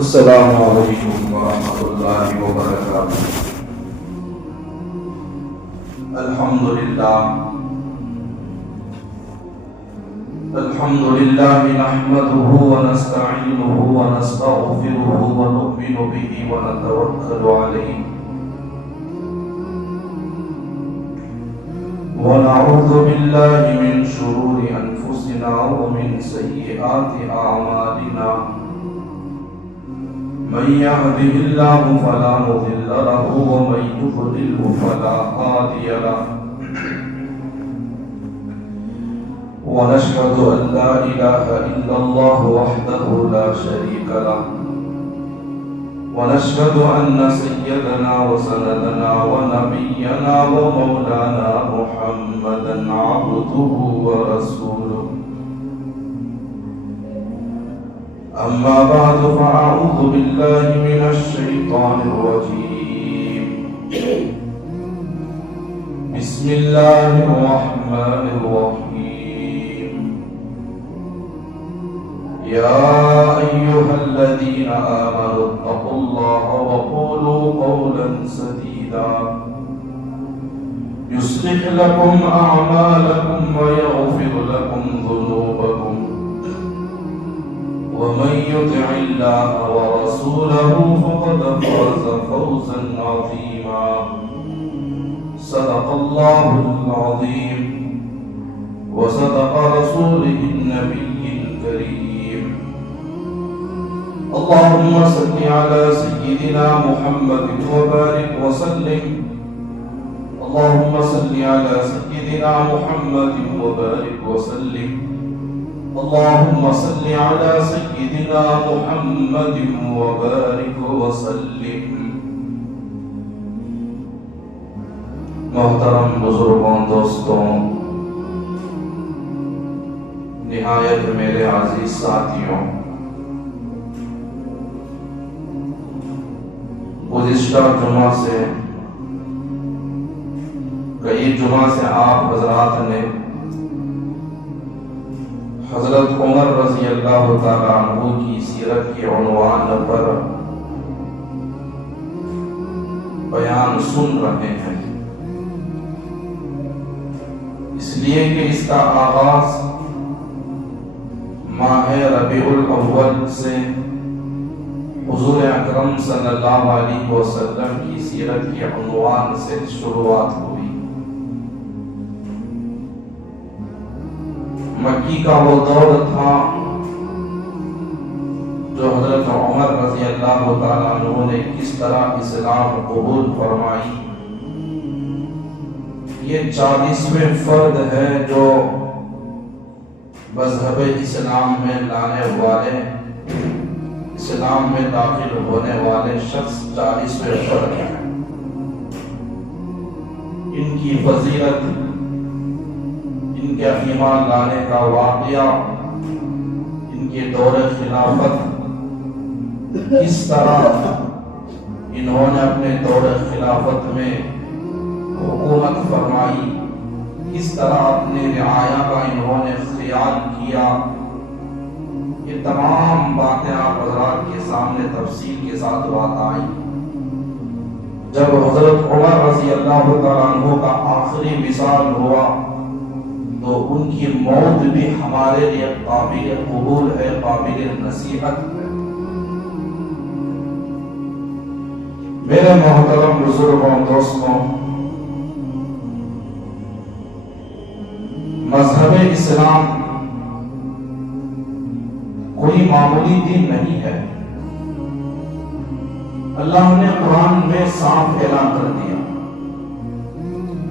السلام علیکم ورحمۃ اللہ وبرکاتہ۔ الحمد للہ نحمده ونستعینه ونستغفره ونؤمن به ونتوکل علیہ ونعوذ باللہ من شرور انفسنا ومن سیئات اعمالنا، من يهده الله فلا مضل له ومن يضلل فلا هادي له، ونشهد أن لا إله إلا الله وحده لا شريك له، ونشهد أن سيدنا وسندنا ونبينا ومولانا محمدا عبده ورسوله. أما بعد فأعوذ بالله من الشيطان الرجيم. بسم الله الرحمن الرحيم. يا أيها الذين آمنوا اتقوا الله وقولوا قولا سديدا يصلح لكم أعمالكم ويغفر لكم ذنوبكم، ومن يطع الله ورسوله فقد فاز فوزا عظيما. صدق الله العظيم وصدق رسوله النبي الكريم. اللهم صل على سيدنا محمد وبارك وسلم. اللهم صل على سيدنا محمد وبارك وسلم. اللهم صل على سيدنا محمد وبارك وسلم. محترم بزرگوں، دوستوں، نہایت میرے عزیز ساتھیوں، گزشتہ جمعہ سے کئی جمعہ سے آپ حضرات نے حضرت عمر رضی اللہ تعالیٰ عنہ کی سیرت کے عنوان پر بیان سن رہے ہیں، اس لیے کہ اس کا آغاز ماہ ربیع الاول سے حضور اکرم صلی اللہ علیہ وسلم کی سیرت کے عنوان سے شروعات ہوئی۔ مکی کا وہ دور تھا جو حضرت عمر رضی اللہ تعالیٰ عنہ نے کس طرح اسلام قبول فرمائی۔ یہ 40ویں فرد ہے جو مذہب اسلام میں لانے والے، اسلام میں داخل ہونے والے شخص 40ویں فرد ہیں۔ ان کی فضیلت، ان کے ایمان لانے کا واقعہ، ان کے دور خلافت، کس طرح انہوں نے اپنے دور خلافت میں حکومت فرمائی، کس طرح اپنے رعایا کا انہوں نے خیال کیا، یہ تمام باتیں آپ حضرات کے سامنے تفصیل کے ساتھ بات آئی۔ جب حضرت عمر رضی اللہ تعالیٰ عنہ کا آخری وصال ہوا تو ان کی موت بھی ہمارے لیے قابل قبول ہے، قابل نصیحت ہے۔ میرے محترم بزرگوں، دوستوں، مذہب اسلام کوئی معمولی دین نہیں ہے۔ اللہ نے قرآن میں صاف اعلان کر دیا،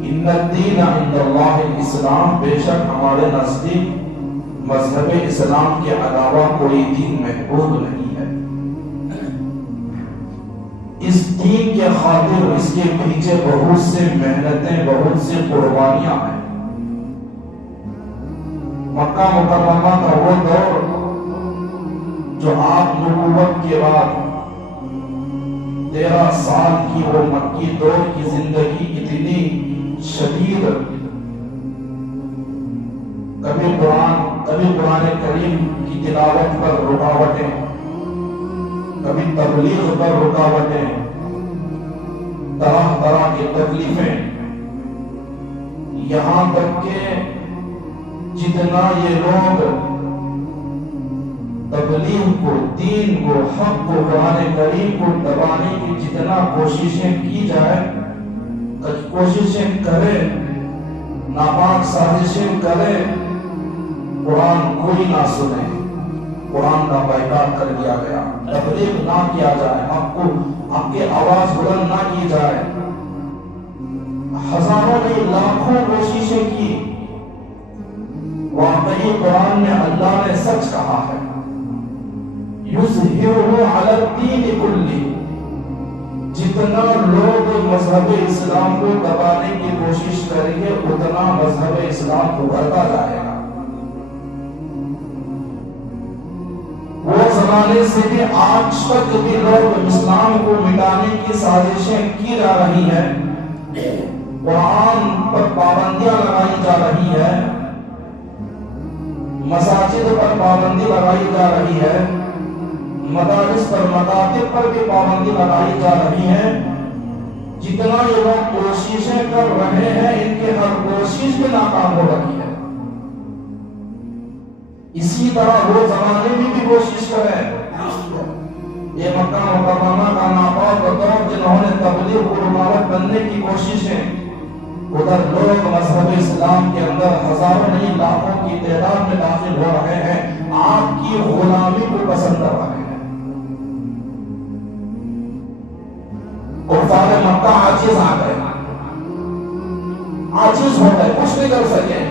ان الدین عند اللہ الاسلام، بے شک ہمارے نزدیک مذہب اسلام کے علاوہ کوئی دین محبوب نہیں ہے۔ اس دین کے خاطر اس کے پیچھے بہت سے محنتیں، بہت سے قربانیاں ہیں۔ مکہ مکرمہ کا وہ دور جو آپ نبوت کے بعد 13 سال کی وہ مکی دور کی زندگی اتنی شدید، کبھی قرآن کریم کی تلاوت پر رکاوٹیں، کبھی تبلیغ پر رکاوٹیں، طرح طرح کی تکلیفیں، یہاں تک کہ جتنا یہ لوگ تبلیغ کو، دین کو، حق کو، قرآن کریم کو دبانے کی جتنا کوششیں کی جائے، کوششیں کرے، ناپاک سازشیں کرے، قرآن کوئی نہ سنے، قرآن کا بائیکاٹ کر دیا گیا، تبلیغ نہ کیا جائے، آپ کی آواز بلند نہ کی جائے۔ ہزاروں نے، لاکھوں کوششیں کی۔ واقعی قرآن میں اللہ نے سچ کہا ہے، یظہرہ علی الدین کلہ، جتنا لوگ مذہب اسلام کو دبانے کی کوشش کریں گے اتنا مذہب اسلام ابھرتا جائے گا۔ وہ زمانے سے بھی آج تک بھی لوگ اسلام کو مٹانے کی سازشیں کی جا رہی ہیں، قرآن پر پابندیاں لگائی جا رہی ہے، مساجد پر پابندی لگائی جا رہی ہے، مدارس پر، مکاتب پر بھی پابندی لگائی جا رہی ہے۔ جتنا یہ لوگ کوششیں کر رہے ہیں، ان کی ہر کوشش بھی ناکام ہو رہی ہے۔ اسی طرح وہ زمانے میں بھی کوشش کریں، یہ مکہ مکرمہ کا ناپاک دور جنہوں نے تبلیغ کو رکاوٹ بننے کی کوششیں، ادھر لوگ مذہب اسلام کے اندر ہزاروں نہیں لاکھوں کی تعداد میں داخل ہو رہے ہیں، آپ کی غلامی کو پسند کر رہے ہیں۔ کفار مکہ عاجز آ گئے، عاجز ہو گئے، کچھ نہیں کر سکے۔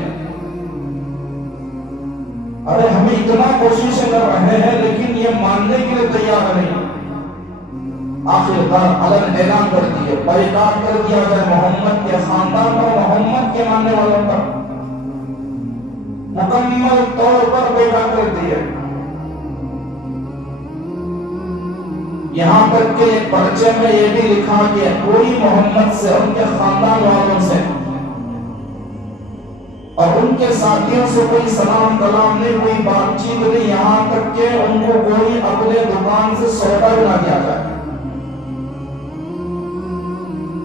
ارے ہمیں اتنا کوششیں کر رہے ہیں لیکن یہ ماننے کے لیے تیار نہیں۔ آخر کار علن اعلان کر دیے، بائیکاٹ کر دیا جائے محمد کے خاندان اور محمد کے ماننے والوں پر، مکمل طور پر بائیکاٹ کر دیے۔ یہاں تک کہ پرچے میں یہ بھی لکھا کہ کوئی محمد سے، ان کے خاندان والوں سے اور ان کے ساتھیوں سے کوئی سلام کلام نہیں، کوئی بات چیت نہیں، یہاں تک کہ ان کو کوئی اپنے دکان سے سودا بھی نہ دیا جائے،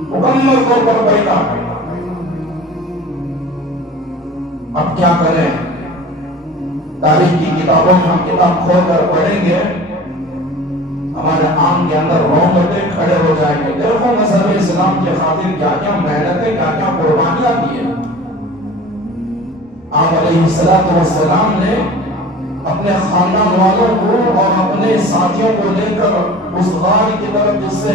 مکمل طور پر بائیکاٹ۔ اب کیا کریں؟ تاریخ کی کتابوں میں ہم کتاب کھول کر پڑھیں گے، ہمارے آنکھ کے اندر رونگٹے کھڑے ہو جائیں گے۔ دیکھو مذہب اسلام کے خاطر کیا کیا محنتیں، کیا کیا قربانیاں دی ہیں۔ آپ علیہ السلام نے اپنے خاندان والوں کو اور اپنے ساتھیوں کو لے کر اس غار کی طرف، جس سے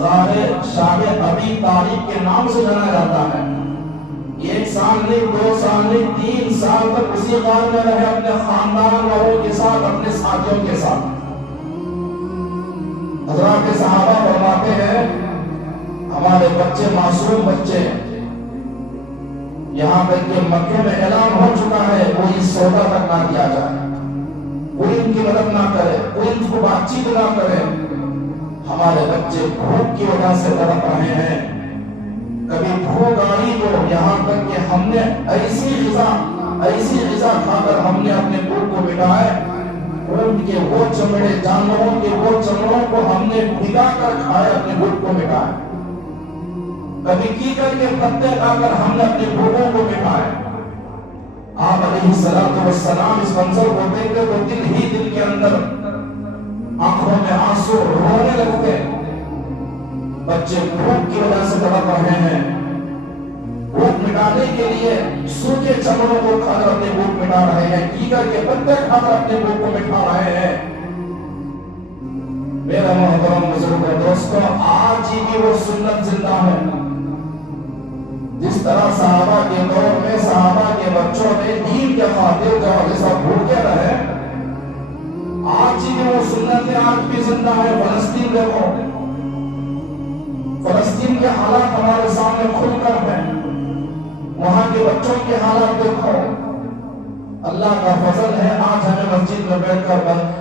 غار شاہ ابی طالب کے نام سے جانا جاتا ہے، 1 سال نہیں، 2 سال نہیں، 3 سال تک اسی غار میں رہے، اپنے خاندان والوں کے ساتھ، اپنے ساتھیوں کے ساتھ۔ حضرات صحابہ فرماتے ہیں ہمارے بچے، معصوم بچے، یہاں تک کہ مکے میں اعلان ہو چکا ہے کوئی سودا تک نہ دیا جائے، کوئی ان کی مدد نہ کرے، کوئی ان کو بات چیت نہ کرے۔ ہمارے بچے بھوک کی وجہ سے تڑپ رہے ہیں، کبھی بھوک آئی تو یہاں تک کہ ہم نے ایسی غذا کھا کر ہم نے اپنے بھوک کو مٹائے، ان کے وہ چمڑے، جانوروں کے وہ چمڑوں کو ہم نے بھگا کر کھائے، اپنے بھوک کو مٹائے، کبھی کیکر کے پتے کھا کر ہم نے اپنے بھوکوں کو مٹائے۔ آپ علیہ السلام اس منظر کو دیکھتے تو دل ہی دل کے اندر آنکھوں میں آنسو رونے لگتے۔ بچے بھوک کی وجہ سے تڑپ رہے ہیں، بھوک مٹانے کے لیے سوکھے چمڑوں کو کھا کر اپنے بھوک مٹا رہے ہیں، کیکر کے پتے کھا کر اپنے بھوک کو مٹا رہے ہیں۔ میرا محترم بزرگوں، دوستوں، آج ہی وہ سنت زندہ ہے جس طرح صحابہ کے دور میں صحابہ کے بچوں نے دین کے خاطر جو جیسا بھوکے رہے، آج ہی وہ سنتیں آج بھی زندہ ہے۔ فلسطین دیکھو، فلسطین کے حالات ہمارے سامنے کھل کر ہیں، وہاں کے بچوں کے حالات دیکھو۔ اللہ کا فضل ہے، آج ہمیں مسجد میں بیٹھ کر،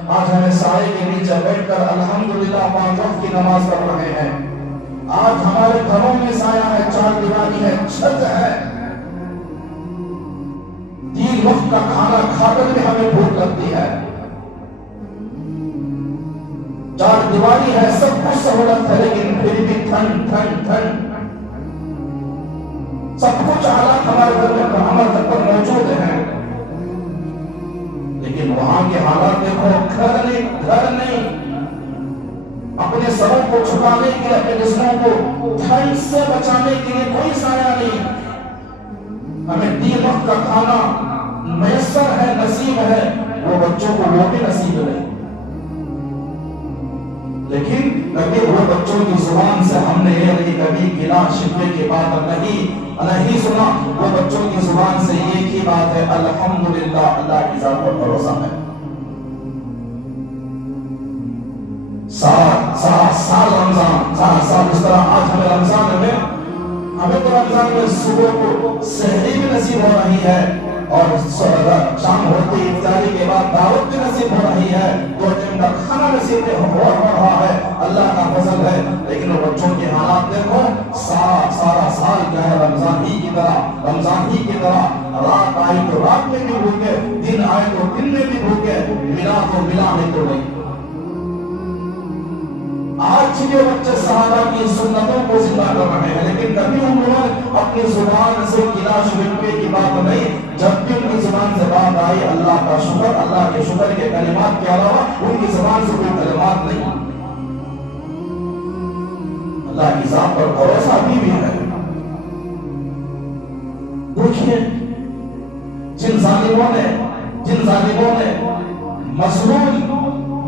آج ہمیں سائے کے نیچے بیٹھ کر الحمدللہ 5 وقت کی نماز پڑھ رہے ہیں۔ آج ہمارے گھروں میں سایہ ہے، 4 دیواری ہے، چھت ہے، 3 وقت کا کھانا کھا کر بھی ہمیں بھوک لگتی ہے۔ چار دیواری ہے، سب کچھ سہولت ہے، لیکن پھر بھی ٹھنڈ ٹھنڈ ٹھنڈ، سب کچھ حالات ہمارے گھر میں ہمارے گھر پر موجود ہیں، لیکن وہاں کے حالات دیکھو، گھر نہیں، اپنے سروں کو چھپانے کے لیے، اپنے جسموں کو ٹھنڈ سے بچانے کے لیے کوئی سایہ نہیں۔ ہمیں 3 وقت کا کھانا میسر ہے، نصیب ہے، وہ بچوں کو وہ بھی نصیب نہیں، لیکن کبھی وہ بچوں کی زبان سے ہم نے یہ نہیں کبھی گلا شکوے کی بات نہیں سنا، وہ بچوں کی زبان سے ایک ہی بات ہے، الحمدللہ، اللہ کی ذات پر بھروسہ ہے۔ سال رمضان، سال اس طرح آج ہمیں رمضان میں، ہمیں تو رمضان میں صبح کو سحری بھی نصیب ہو رہی ہے، اور شام ہوتے افطاری کے بعد دعوت بھی نصیب ہو رہی ہے، 2 ٹائم کا کھانا نصیب ہو رہا ہے، اللہ کا فضل ہے، لیکن وہ بچوں کے حالات دیکھو، سارا سال کیا ہے، رمضان ہی کی طرح، رات آئی تو رات میں بھی بھوکے، دن آئے تو دن میں بھی بھوکے، ملا تو ملا نہیں تو نہیں۔ آج جو بچے صحابہ کی سنتوں کو زندہ کر رہے ہیں، لیکن کبھی انہوں نے اپنی زبان سے گلا شکوے کی بات نہیں، جب بھی ان کی زبان سے بات آئی، اللہ کا شکر، اللہ کے شکر کے کلمات کے علاوہ ان کی زبان سے کوئی کلمات نہیں۔ اللہ کی ذات پر بھروسہ ابھی بھی ہے۔ دیکھیے جن ظالموں نے مظلوم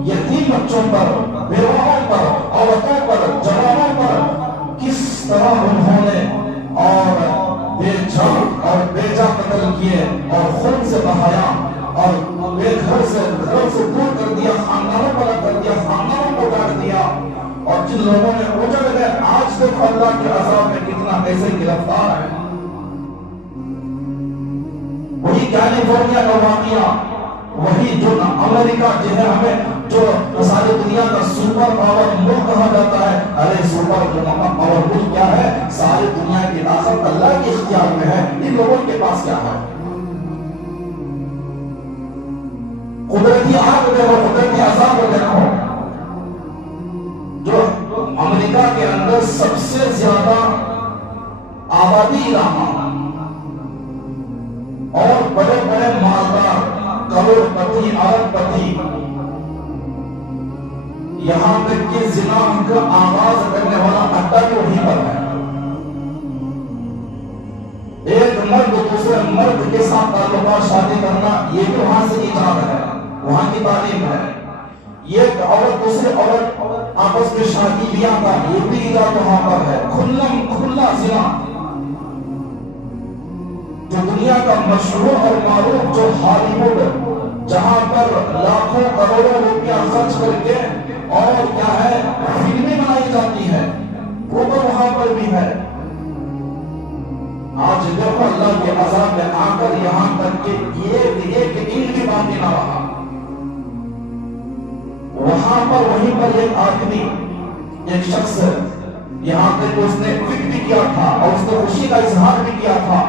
یتیم بچوں پر، بیواؤں پر، عورتوں پر، جوانوں پر کس طرح انہوں نے اور بے جان اور بے جا قتل کیے، اور خون سے بہایا، اور بے گھر سے دور کر دیا، خاندانوں پر کر دیا، خاندانوں کو کاٹ دیا، اور جن لوگوں نے اجڑ گئے، آج دیکھو اللہ کے عذاب میں کتنا کیسے گرفتار ہے۔ وہی کیلیفورنیا کا واقعہ، وہی جو امریکہ جو ہے، ہمیں جو ساری دنیا کا سپر پاور ملک کہا جاتا ہے، ارے سپر پاور ملک کیا ہے؟ ساری دنیا کی طاقت اللہ کے اختیار میں ہے، ان لوگوں کے پاس کیا ہے؟ قدرتی آگ دیکھو، قدرتی عذاب دیکھو۔ جو امریکہ کے اندر سب سے زیادہ آبادی علاقہ اور بڑے بڑے مالدار، کروڑ پتی، ارب پتی، یہاں تک کہ زنا کا آغاز کرنے والا اڈا بھی وہیں پر ہے۔ ایک مرد دوسرے مرد کے ساتھ تعلقات شادی کرنا، یہ بھی وہاں سے ایجاد ہے، وہاں کی تعلیم ہے۔ ایک عورت دوسرے عورت آپس میں شادی بیاہ کا، یہ بھی ایجاد وہاں پر ہے، کھلا زنا۔ جو دنیا کا مشہور اور معروف جو ہالی ووڈ، جہاں پر لاکھوں کروڑوں روپیہ خرچ کر کے اور کیا ہے فلمیں بنائی جاتی ہے، وہ تو وہاں پر بھی ہے۔ آج دیکھو اللہ کے عذاب میں آ کر یہاں تک کہ ایک دن بھی باقی نہ رہا۔ وہاں پر وہیں پر ایک آدمی، ایک شخص یہاں تک اس نے ٹویٹ بھی کیا تھا اور اس نے خوشی کا اظہار بھی کیا تھا،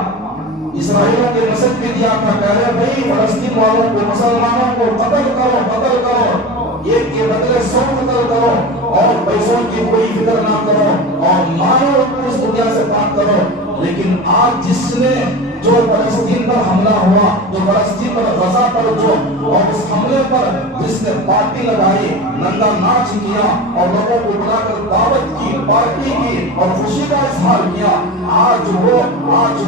اسرائیلیوں کے مسجد بھی دیا تھا، کہہ رہے بھائی فلسطین والوں کو، مسلمانوں کو قتل کرو، ایک کے بدلے 100 قتل کرو، اور پیسوں کی کوئی فکر نہ کرو، اور مارو، اس دنیا سے بات کرو۔ لیکن آج جس نے جو فلسطین پر حملہ ہوا، جو فلسطین پر غزہ پر جو، اور اس حملے پر جس نے پارٹی لگائی، ننگا ناچ کیا اور لوگوں کو بلا کر دعوت کی، پارٹی کی اور خوشی کا اظہار کیا، آج وہ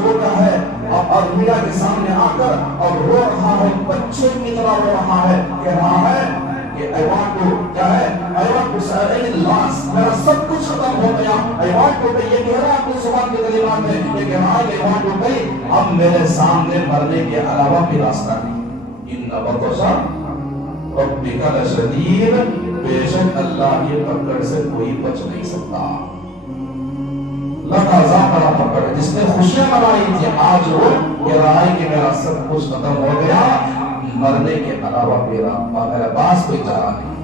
کیا ہے اور میڈیا کے سامنے آ کر اور رو رہا ہے، بچے کی طرح رو رہا ہے، کہہ رہا ہے کہ I want to کیا ہے I want to say loss، میرا سب کچھ ختم ہو گیا، I want to یہ کہہ رہا ہے اپنی زبان کے کلمات میں، یہ کہہ رہا ہے I want to pay، اب میرے سامنے مرنے کے علاوہ بھی راستہ نہیں۔ ان بطش ربک لشدید، بے شک اللہ کی پکڑ سے کوئی بچ نہیں سکتا۔ اللہ کا عذاب بڑا پکڑ ہے۔ جس نے خوشیاں منائی تھی، آج وہ کہہ رہا ہے کہ میرا سب کچھ ختم ہو گیا، مرنے کے علاوہ میرے پاس کوئی چارہ نہیں۔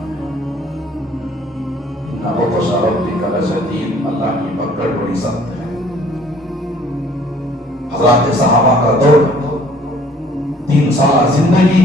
نہ وہ تو ربک لشدید، اللہ کی پکڑ بڑی سخت ہے۔ حضرات صحابہ کا دور، 3 سالہ زندگی،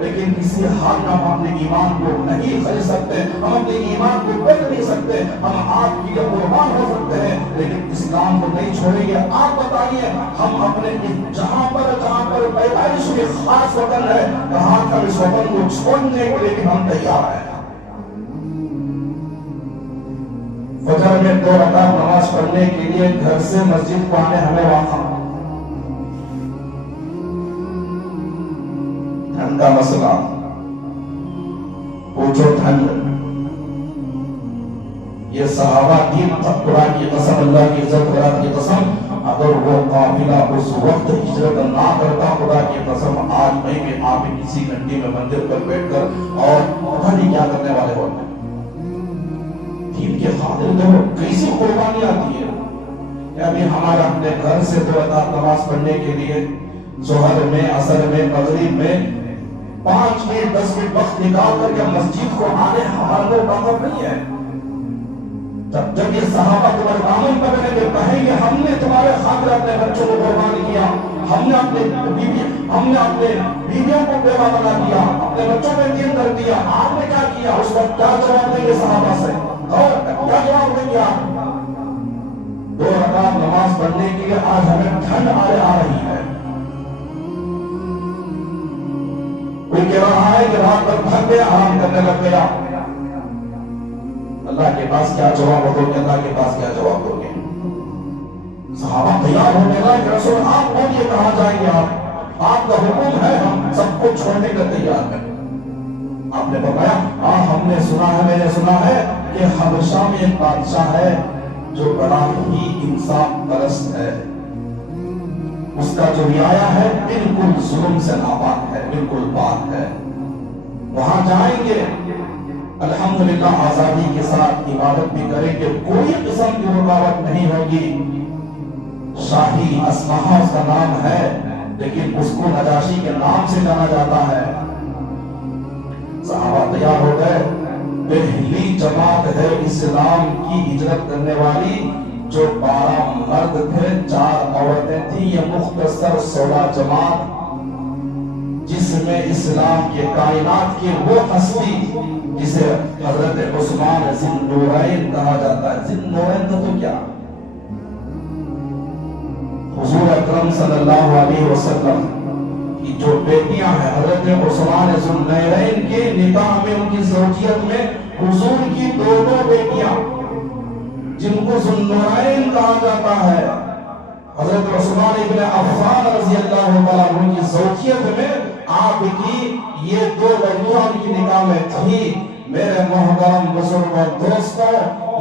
لیکن کسی حال میں ہم اپنے ایمان کو نہیں خرید سکتے، ہم اپنے ایمان کو بیچ نہیں سکتے۔ ہم آپ کے لیے قربان ہو سکتے ہیں لیکن اسلام کو نہیں چھوڑیں گے۔ آپ بتائیے، ہم اپنے جہاں پر پیدائش کے خاص وطن ہے، کہاں کا اس وطن کو چھوڑنے کے لیے ہم تیار ہیں۔ فجر میں 2 رکعت نماز پڑھنے کے لیے گھر سے مسجد کو آنے ہمیں وہاں ٹھنڈ کا مسئلہ پوچھو ٹھنڈ، یہ صحابہ کی خدا کی قسم، اللہ کی عزت خدا کی قسم، اگر وہ قافلہ اس وقت ہجرت نہ کرتا، خدا کی قسم آج میں بھی آپ کسی گھنٹی میں مندر پر بیٹھ کر اور پتہ نہیں کیا کرنے والے ہوتے ہیں۔ دین کے خاطر دیکھو کیسی قربانی آتی ہے کہ ابھی ہمارا اپنے گھر سے 2 رکعت نماز پڑھنے کے لیے ظہر میں، عصر میں، مغرب میں 5 منٹ 10 منٹ وقت نکال کر کے مسجد کو آنے ہمارے طاقت نہیں ہے۔ جب یہ صحابہ تمہارے دامن پکڑیں گے، کہیں گے ہم نے تمہارے خاطر اپنے بچوں کو قربان کیا، ہم نے اپنے بیویوں کو بیوہ بنا دیا، اپنے بچوں میں دین کر دیا، آپ نے کیا کیا؟ اس وقت کیا جواب دیں گے صحابہ سے؟ اور کیا جواب دیں گے آپ؟ 2 رکعت نماز پڑھنے کے لیے آج ہمیں ٹھنڈ آ رہی ہے، کوئی کہہ رہا ہے کہ رات بھر تھک گیا، آرام کرنے لگ گیا۔ اللہ کے پاس کیا جواب دو گے؟ اللہ کے پاس کیا جواب دو گے؟ صحابہ تیار ہونے لگے کہ رسول آپ بولیے کہاں جائیں گے؟ آپ کا حکم ہے، ہم سب کو چھوڑنے کا تیار ہیں۔ آپ نے بتایا ہم نے سنا ہے، میں نے سنا ہے کہ حبشہ میں ایک بادشاہ ہے جو بڑا ہی انصاف پرست ہے، اس کا جو رعایا ہے بالکل ظلم سے ناپاک ہے، بالکل پاک ہے، وہاں جائیں گے، الحمدللہ آزادی کے ساتھ عبادت بھی کریں گے، کوئی قسم کی رکاوٹ نہیں ہوگی۔ شاہی اسمہا اس کا نام ہے، لیکن اس کو نجاشی کے نام سے جانا جاتا ہے۔ صحابہ تیار ہو گئے، پہلی جماعت ہے اسلام کی ہجرت کرنے والی، جو 12 مرد تھے، 4 عورتیں تھیں، یہ مختصر 16 جماعت، جس میں اسلام کے کائنات کی وہ ہستی جسے حضرت عثمان ذی النورین کہا جاتا ہے۔ ذی النورین تو کیا؟ حضور اکرم صلی اللہ علیہ وسلم کی جو بیٹیاں ہیں، حضرت عثمان ذی النورین کے نکاح میں، ان کی زوجیت میں حضور کی 2 بیٹیاں جن کو ذی النورین کہا جاتا ہے، حضرت عثمان ابن عفان رضی اللہ تعالیٰ عنہ کی زوجیت میں آپ کی یہ 2 لڑکیاں ان کی نکاح میں تھی۔ میرے محترم بزرگوں دوستوں،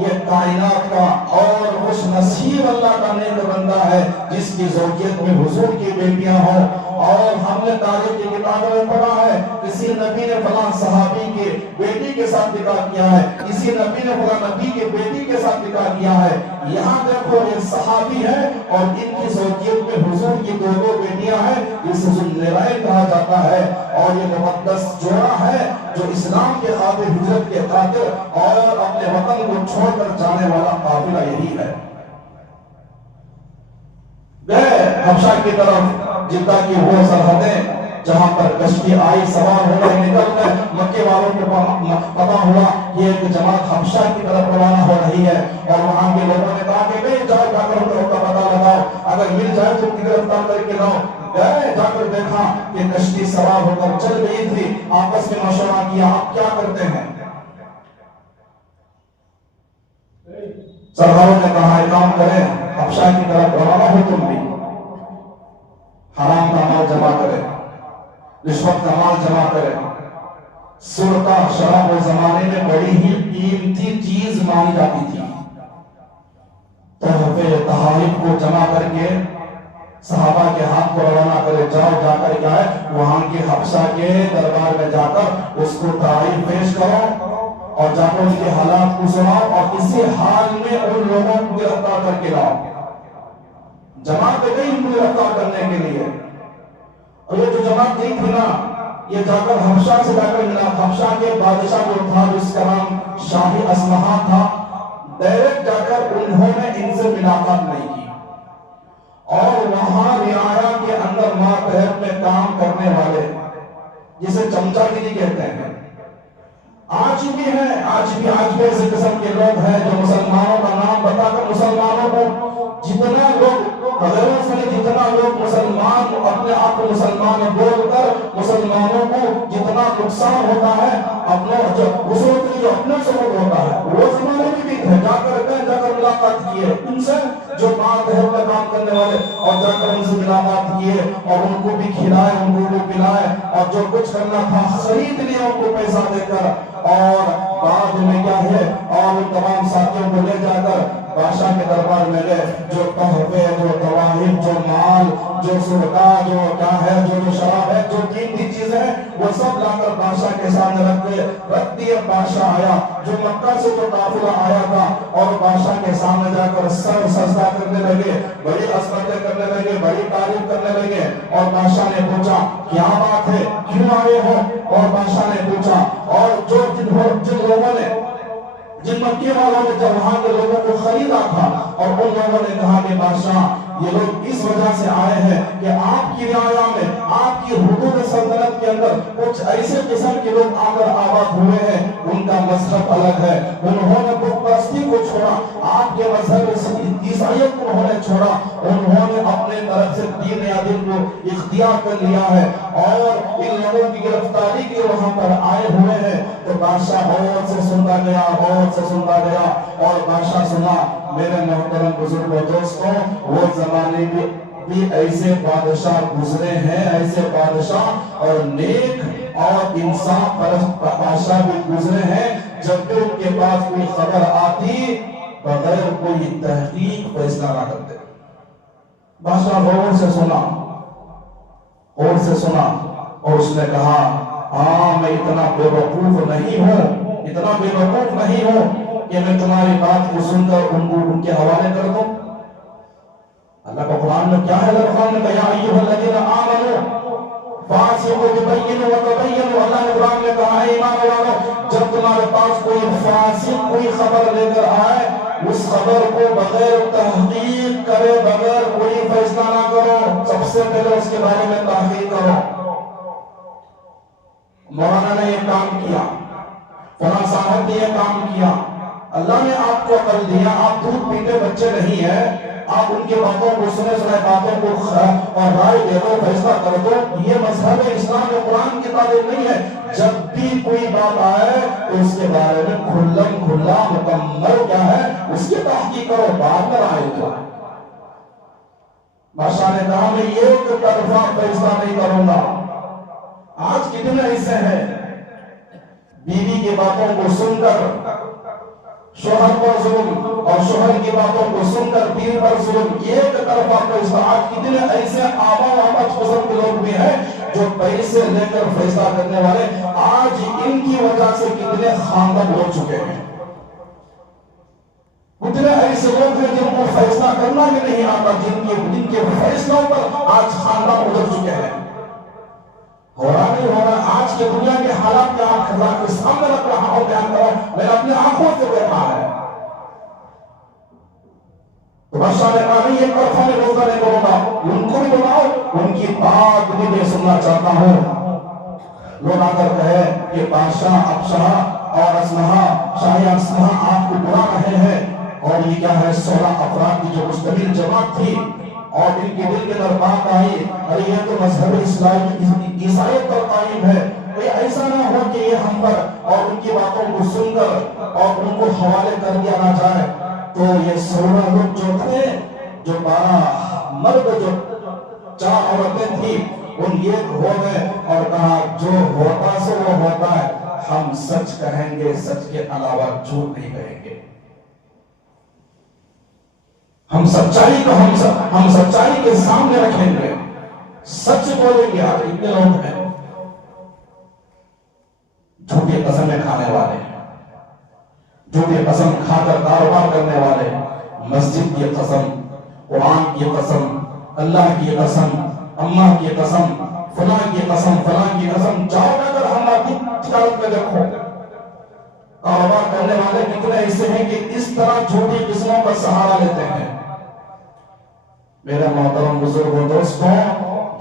یہ کائنات کا اور خوش نصیب اللہ کا نیک بندہ ہے جس کی زوجیت میں حضور کی بیٹیاں ہوں۔ اور ہم نے تاریخ کی کتابوں میں پڑھا ہے کسی نبی نے فلاں صحابی کے بیٹی کے ساتھ نکاح کیا ہے، کسی نبی نے فلاں نبی کے بیٹی کے ساتھ نکاح کیا ہے۔ یہاں دیکھو یہ صحابی ہے اور ان کی زوجیت میں حضور کی 2 بیٹیاں ہیں، جسے ذی النورین کہا جاتا ہے، اور یہ مقدس جوڑا ہے جو اسلام کے خاطر، ہجرت کے خاطر اور اپنے وطن کو چھوڑ کر جانے والا قافلہ یہی ہے۔ گئے حبشہ کی طرف، جدہ کی وہ سرحدیں جہاں پر کشتی آئی، سوار ہو گئے، نکل گئے، مکے والوں کو پتا ہوا یہ ایک جماعت حبشہ کی طرف روانہ ہو رہی ہے، اور وہاں کے لوگوں نے کہا کہ نہیں جاؤ، جا کر ان کا پتہ لگاؤ، اگر مل جائے تو گرفتار کر کے لاؤ۔ گئے، جا کر دیکھا کہ کشتی سوار ہو کر چل گئی تھی، آپس میں مشورہ کیا آپ کیا کرتے ہیں؟ سرکاروں نے کہا ایک کام کریں، حبشہ کی طرف روانہ ہو تم بھی، حرام کا مال جمع کرے، رشوت کا مال جمع کرے، سرقہ شراب و زمانے میں بڑی ہی قیمتی چیز مانی جاتی تھی، تحفے تحائف کو جمع کر کے صحابہ کے ہاتھ کو روانہ کرے، جاؤ جا کر کیا ہے وہاں کے حبشہ کے دربار میں جا کر اس کو تعریف پیش کرو اور جا کر ان کے حالات کو سناؤ اور اسی حال میں ان لوگوں کو گرفتار کر کے لاؤ۔ جماعت گئی ان کو گرفتار کرنے کے لیے، اور یہ جو جماعت گئی تھی نا، یہ جا کر حبشہ سے جا کر ملا، حبشہ کے بادشاہ جو تھا جس کا نام شاہی اسمہا تھا، ڈائریکٹ جا کر انہوں نے ان سے ملاقات نہیں کی، اور وہاں رعایا کے اندر ماتحت میں کام کرنے والے جسے چمچا گیری کہتے ہیں، آج بھی ایسے قسم کے لوگ ہیں جو مسلمانوں کا نام بتا کر مسلمانوں کو جتنا لوگ مسلمان اپنے آپ کو مسلمان بول کر مسلمانوں کو جتنا نقصان ہوتا ہے اپنے سبب ہوتا ہے، وہ زمانے میں بھی تھے، جا کر ملاقات کیے ان سے جو ماتحت میں کام کرنے والے، اور جا کر ان سے ملاقات کیے اور ان کو بھی کھلائے، ان کو بھی پلائے، اور جو کچھ کرنا تھا خرید لیا ان کو پیسہ دے کر، اور بعد میں کیا ہے، اور ان تمام ساتھیوں کو لے جا کر بادشاہ کے دربار میں گئے، جو تحفے، جو تواہب، جو مال، جو صدقہ، جو کیا ہے، جو شراب ہے، جو قیمتی چیزیں ہیں، وہ سب لا کر بادشاہ کے سامنے رکھ دیے۔ بادشاہ آیا، جو مکہ سے جو قافلہ آیا تھا، اور بادشاہ کے سامنے جا کر سر سجدہ کرنے لگے، بڑی عظمتیں کرنے لگے، بڑی تعریف کرنے لگے، اور بادشاہ نے پوچھا کیا بات ہے، کیوں آئے ہو؟ اور بادشاہ نے پوچھا، اور جن لوگوں نے، جن مکے والوں نے جب وہاں کے لوگوں کو خریدا تھا، اور ان لوگوں نے کہا کہ بادشاہ یہ لوگ اس وجہ سے آئے ہیں کہ آپ کی رعایا میں، آپ کی حدود سلطنت کے اندر کچھ ایسے قسم کے لوگ آ کر آباد ہوئے ہیں، ان کا مذہب الگ ہے، انہوں نے بت پرستی کو چھوڑا، آپ کے مذہب عیسائیت کو انہوں نے چھوڑا، انہوں نے اپنے طرف سے دین یا دین کو اختیار کر لیا ہے، اور ان لوگوں کی گرفتاری کے وہاں پر آئے ہوئے ہیں۔ تو بادشاہ غور سے سنتا گیا، اور بادشاہ سنا، میرے محترم بزرگ و دوستوں، وہ زمانے بھی ایسے بادشاہ گزرے ہیں، ایسے بادشاہ اور نیک اور انصاف پرست بادشاہ بھی گزرے ہیں، جب بھی ان کے پاس کوئی خبر آتی بغیر کوئی تحقیق فیصلہ نہ کرتے۔ بادشاہ غور سے سنا، اور اس نے کہا ہاں میں اتنا بے وقوف نہیں ہوں کہ میں تمہاری بات کو سن کر ان کے حوالے کر دوں۔ اللہ کا قرآن میں کیا ہے؟ اللہ قرآن میں کہا یا ایھا الذین آمنوا فاسقوا ببینوا وتبینوا، اللہ نے قرآن میں کہا ہے ایمان والو، جب تمہارے پاس کوئی فاسق کوئی خبر لے کر آئے، اس خبر کو بغیر تحقیق کرے، بغیر کوئی فیصلہ نہ کرو، سب سے پہلے اس کے بارے میں تحقیق کرو۔ مولانا نے یہ کام کیا، فلاں صاحب نے یہ کام کیا، اللہ نے آپ کو عقل دیا، آپ دودھ پیتے بچے نہیں ہیں، آپ ان کی باتوں کو سنے باتوں کو اور رائے دے دو، فیصلہ کر دو، یہ مذہب اسلام اور قرآن کی تعلیم نہیں ہے۔ جب بھی کوئی بات آئے تو اس کے بارے میں کھلا مکمل کیا ہے اس کی تحقیق کرو، بعد میں رائے دو۔ بادشاہ نے کہا میں ایک طرفہ فیصلہ نہیں کروں گا۔ آج کتنے ایسے ہیں بیوی کی باتوں کو سن کر شوہر پر ظلم، اور شوہر کی باتوں کو سن کر بیوی پر ظلم، ایک طرفہ فیصلہ۔ آج کتنے ایسے آبا و احمد قسم کے لوگ بھی ہیں جو پیسے لے کر فیصلہ کرنے والے، آج ان کی وجہ سے کتنے خاندان ہو چکے ہیں۔ کتنے ایسے لوگ ہیں جن کو فیصلہ کرنا بھی نہیں آتا، جن کے فیصلوں پر آج خاندان ادھر چکے ہیں۔ ہو رہا نہیں ہو رہا، آج کے دنیا کے حالات کے آپ خدا کے سامنے رکھ رہا ہوں، بیان کر رہا ہوں، میں نے اپنے آنکھوں سے دیکھا ہے۔ تو بادشاہ نے کہا نہیں ایک طرفہ میں روزہ نہیں کروں گا، ان کو بھی بلاؤ، ان کی بات بھی میں سننا چاہتا ہوں۔ لوگ آ کر کہے کہ بادشاہ افشاہ اور اسمہا، شاہی اسمہا آپ کو بلا رہے ہیں، اور یہ کیا ہے 16 افراد کی جو مشتمل جماعت تھی، اور ان کے دل کے اندر بات آئی ارے یہ تو مذہب اسلام عیسائیت پر قائم ہے، کوئی ایسا نہ ہو کہ یہ ہم پر اور ان کی باتوں کو سن کر اور ان کو حوالے کر دیا نہ جائے۔ تو یہ 16 لوگ جو تھے، جو 12 مرد جو 4 عورتیں تھی، ان ایک ہو گئے اور کہا جو ہوتا سو وہ ہوتا ہے، ہم سچ کہیں گے، سچ کے علاوہ جھوٹ نہیں کہیں گے، ہم سچائی کو ہم سچائی کے سامنے رکھیں گے، سچ بولیں گے۔ آج اتنے لوگ ہیں جھوٹی قسمیں کھانے والے، جھوٹی قسم کھا کر کاروبار کرنے والے، مسجد کی قسم، قرآن کی قسم، اللہ کی قسم، اماں کی قسم، فلاں کی قسم، فلاں کی قسم، جاؤ اگر ہماری تجارت میں دیکھو کاروبار کرنے والے کتنے ایسے ہیں کہ اس طرح جھوٹی قسموں کا سہارا لیتے ہیں۔ میرے محترم بزرگوں دوستوں،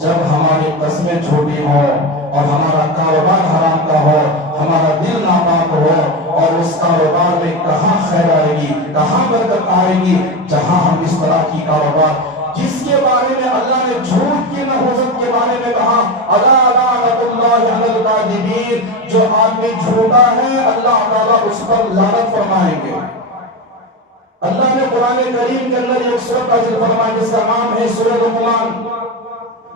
جب ہماری قسمیں جھوٹی ہوں اور ہمارا کاروبار حرام کا ہو، ہمارا دل ناپاک ہو، اور اس کاروبار میں کہاں خیر آئے گی، کہاں برکت آئے گی، جہاں ہم اس طرح کی کاروبار جس کے بارے میں اللہ نے جھوٹ کی نحوست کے بارے میں کہا، الا لعنۃ اللہ علی الکاذبین، جو آدمی جھوٹا ہے اللہ تعالیٰ اس پر لعنت فرمائیں گے۔ اللہ نے قرآن کریم کے اندر ایک سورت نازل فرمائی جس کا نام ہے سورۃ لقمان۔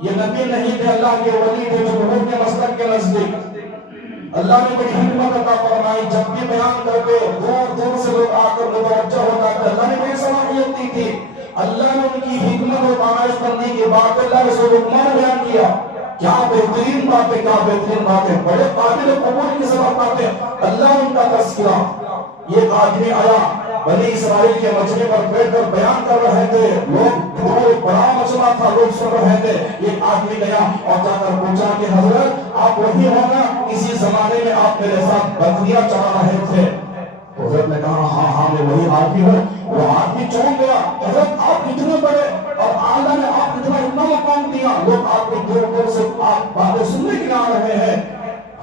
یہ نبی نہیں تھے، اللہ کے ولی تھے جو بہت کے مسلک کے نزدیک اللہ نے بڑی حکمت عطا فرمائی، جب بھی بیان کرتے دور دور سے لوگ آ کر متوجہ ہوتا تھا۔ اللہ نے بڑی صلاحیت دی تھی، اللہ نے ان کی حکمت اور دانش مندی کے بعد اللہ نے سورۃ لقمان بیان کیا۔ کیا بہترین باتیں، کیا بہترین باتیں، بڑے قابل قبول کی سبب باتیں، اللہ ان کا تذکرہ۔ ایک آدمی آیا، بنی اسرائیل کے مجمع پر بیٹھ کر بیان کر رہے تھے، لوگ بڑا مجمع تھا، لوگ سن رہے تھے۔ ایک آدمی گیا اور جا کر پوچھا کہ حضرت آپ وہی ہو نا، اسی زمانے میں آپ میرے ساتھ بکریاں چلا رہے تھے؟ حضرت نے کہا ہاں ہاں میں وہی آدمی ہوں۔ وہ آدمی چونک گیا، حضرت آپ اتنے بڑے اور اعلیٰ نے آپ اتنا مقام دیا، لوگ آپ کو دور دور سے آپ باتیں سننے کے لیے آ رہے ہیں،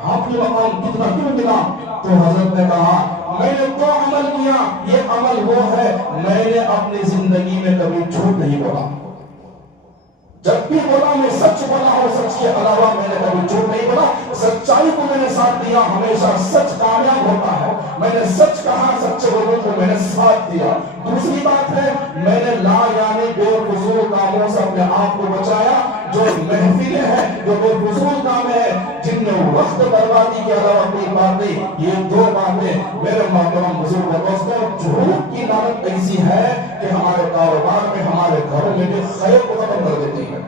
آپ کے مقام کتنا کیوں ملا؟ تو حضرت نے کہا میں نے تو عمل کیا، یہ عمل وہ ہے میں نے اپنی زندگی میں کبھی جھوٹ نہیں بولا، جب بھی بولا میں سچ بولا، اور سچ کے علاوہ میں نے کبھی جھوٹ نہیں بولا، سچائی کو میں نے ساتھ دیا، ہمیشہ سچ کامیاب ہوتا ہے، میں نے سچ کہا، سچے لوگوں کو میں نے ساتھ دیا۔ دوسری بات ہے میں نے لا یعنی بے فضول کاموں سے اپنے آپ کو بچایا، جو محفلیں ہیں جو بے فضول کام ہے جن میں وقت بربادی کے علاوہ کوئی بات نہیں، یہ دو باتیں میرے محترم بزرگ دوستوں، جھوٹ کی لعنت ایسی ہے کہ ہمارے کاروبار میں، ہمارے گھروں میں بھی خیر کو ختم کر دیتی ہے۔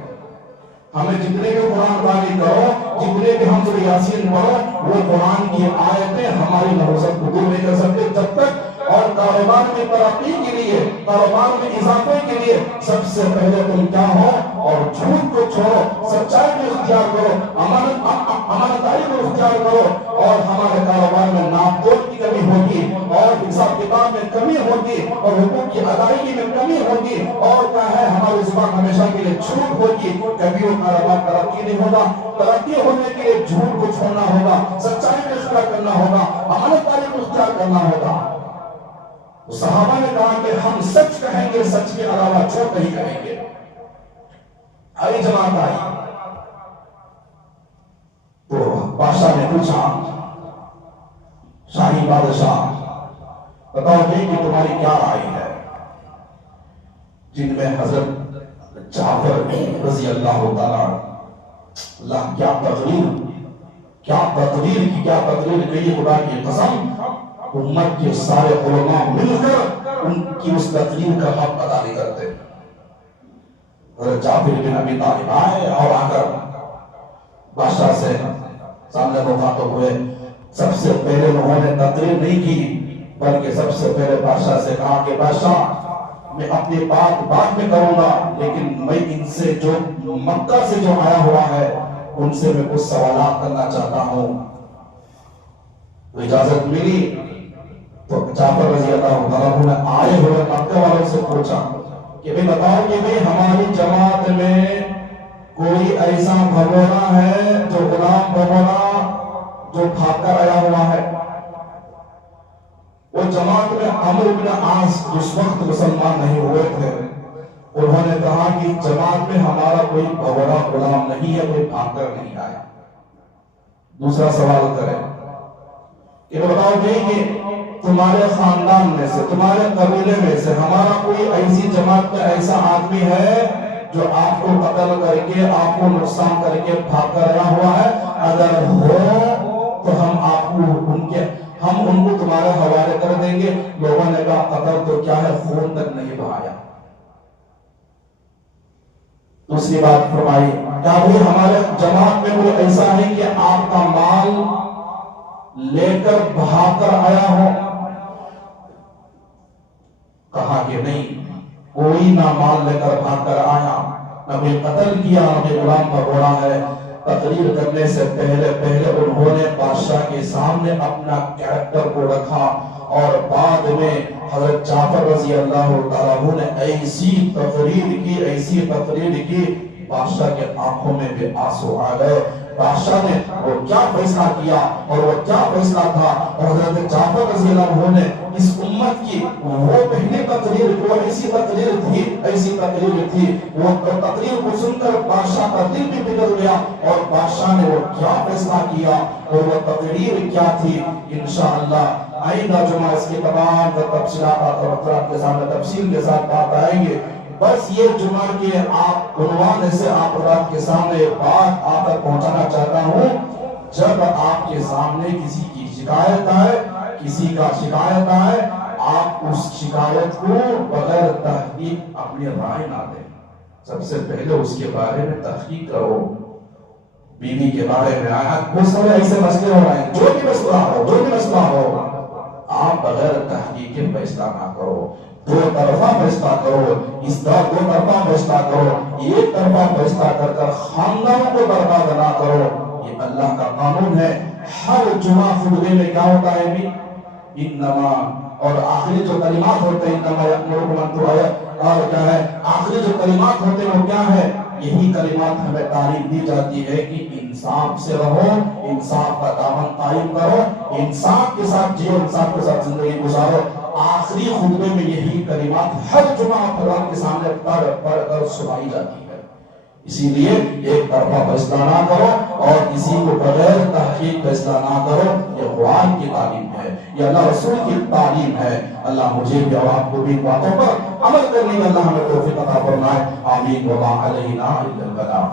ہمیں جتنے بھی قرآن تعلیم کرو، جتنے بھی ہم سورہ یاسین پڑھو، وہ قرآن کی آیتیں ہماری نحوست کو دور نہیں کر سکتے جب تک۔ اور کاروبار میں ترقی کے لیے، کاروبار میں اضافے کے لیے سب سے پہلے تم کیا ہو، اور جھوٹ کو چھوڑو، سچائی کو اختیار کرو، امانتداری کو اختیار کرو، اور ہمارے کاروبار میں ناپ توپ کی کمی ہوگی، اور حساب کتاب میں کمی ہوگی، اور حقوق کی ادائیگی میں کمی ہوگی، اور کیا ہے ہماری زبان ہمیشہ کے لیے جھوٹ ہوگی، کبھی وہ کاروبار ترقی نہیں ہوگا۔ ترقی ہونے کے لیے جھوٹ کو چھوڑنا ہوگا، سچائی کو اختیار کرنا ہوگا، امانتداری کو اختیار کرنا ہوگا۔ صحابہ نے کہا کہ ہم سچ کہیں گے، سچ کے علاوہ جھوٹ نہیں کہیں گے۔ آئی جماعت آئی تو بادشاہ نے پوچھا، شاہی بادشاہ بتاؤ جی کہ تمہاری کیا رائے ہے؟ جن میں حضرت جعفر رضی اللہ تعالیٰ، اللہ کیا تقریر کی، کیا تقریر کی، خدا کی قسم امت کے سارے علماء مل کر ان کی اس تقریر کا حق ادا نہیں کرتے۔ حضرت جعفر بن ابی طالب آئے اور آ کر بادشاہ سے سامنے مخاطب ہوئے۔ سب سے پہلے انہوں نے تقریر نہیں کی، بلکہ سب سے پہلے بادشاہ سے کہا کہ بادشاہ میں اپنی بات بعد میں کروں گا، لیکن میں ان سے جو مکہ سے جو آیا ہوا ہے ان سے میں کچھ سوالات کرنا چاہتا ہوں۔ تو اجازت ملی تو جعفر رضی اللہ عنہ نے آئے ہوئے مکہ والوں سے پوچھا کہ بھئی بتاؤ کہ بھئی ہماری جماعت میں کوئی ایسا بھگونا ہے جو غلام بھگونا جو بھاگ کر آیا ہوا ہے؟ وہ جماعت میں عمرو بن عاص جس وقت مسلمان نہیں ہوئے تھے، انہوں نے کہا کہ جماعت میں ہمارا کوئی بھگونا غلام نہیں ہے، کوئی بھاگ کر نہیں آیا۔ دوسرا سوال کریں کہ بتاؤ کہ تمہارے خاندان میں سے، تمہارے قبیلے میں سے ہمارا کوئی ایسی جماعت میں ایسا آدمی ہے جو آپ کو قتل کر کے، آپ کو نقصان کر کے بھاگ کر آیا ہوا ہے؟ اگر ہو تو ہم ان کو تمہارے حوالے کر دیں گے۔ لوگوں نے کہا قتل تو کیا ہے، خون تک نہیں بہایا۔ دوسری بات فرمائی کیا بھی ہمارے جماعت میں کوئی ایسا ہے کہ آپ کا مال لے کر بھاگ کر آیا ہو؟ کہا کہ نہیں، کوئی نہ مال لے کر بھاگ کر آیا، نہ کوئی قتل کیا، نہ کوئی غلام بھگوڑا ہے۔ تقریر کرنے سے پہلے انہوں نے بادشاہ کے سامنے اپنا کیریکٹر کو رکھا، اور بعد میں حضرت جعفر رضی اللہ تعالیٰ عنہ نے ایسی تقریر کی بادشاہ کے آنکھوں میں بھی آنسو آ گئے. بادشاہ نے وہ کیا فیصلہ کیا اور وہ کیا فیصلہ تھا. اور حضرت جعفر رضی اللہ عنہ نے اس امت کی وہ پہلی تقریر وہ ایسی تقریر تھی وہ تقریر کو سن کر بادشاہ کا دل بھی بگڑ گیا اور بادشاہ نے وہ کیا فیصلہ کیا اور وہ تقریر کیا تھی. انشاءاللہ آئندہ جمعہ اس کی تمام تفصیلات اور کے سامنے تفصیل کے ساتھ بات آئیں گے. بس یہ جمعہ کے آپ عنوان سے آپ رات کے سامنے بات آ کر پہنچانا چاہتا ہوں. جب آپ کے سامنے کسی کی شکایت آئے کسی کا شکایت آئے آپ اس شکایت کو بغیر تحقیق اپنی رائے نہ دیں. سب سے پہلے اس کے بارے میں تحقیق کرو. بیوی کے بارے میں آیا بہت سارے ایسے مسئلے ہو رہے ہیں جو بھی مسئلہ ہو آپ بغیر تحقیق کے فیصلہ نہ کرو. دو طرفہ فیصلہ کرو. اس طرح دو طرفہ فیصلہ کرو. ایک طرفہ فیصلہ کر خاندانوں کو برباد نہ کرو. یہ اللہ کا قانون ہے. ہر جمعہ خطبے میں کیا ہوتا ہے انما اور آخری جو کلمات ہوتے ہیں انما یأمرکم ان تطیعوا اور کیا ہے آخری جو کلمات ہوتے ہیں وہ کیا ہے یہی کلمات ہمیں تعلیم دی جاتی ہے کہ انصاف سے رہو انصاف کا دامن قائم کرو انصاف کے ساتھ جیو انصاف کے ساتھ زندگی گزارو. آخری خطبے میں یہی کلمات ہر جمعہ قرآن کے سامنے پڑھ کر سنائی جاتی ہے. اسی لیے ایک طرفہ فیصلہ نہ کرو اور کسی کو بغیر تحقیق فیصلہ نہ کرو. یہ قرآن کی تعلیم ہے یہ اللہ رسول کی تعلیم ہے. اللہ مجھے بھی اور آپ کو بھی باتوں پر عمل کرنے کا اللہ ہمیں توفیق عطا فرمائے. آمین. وما علینا الا البلاغ.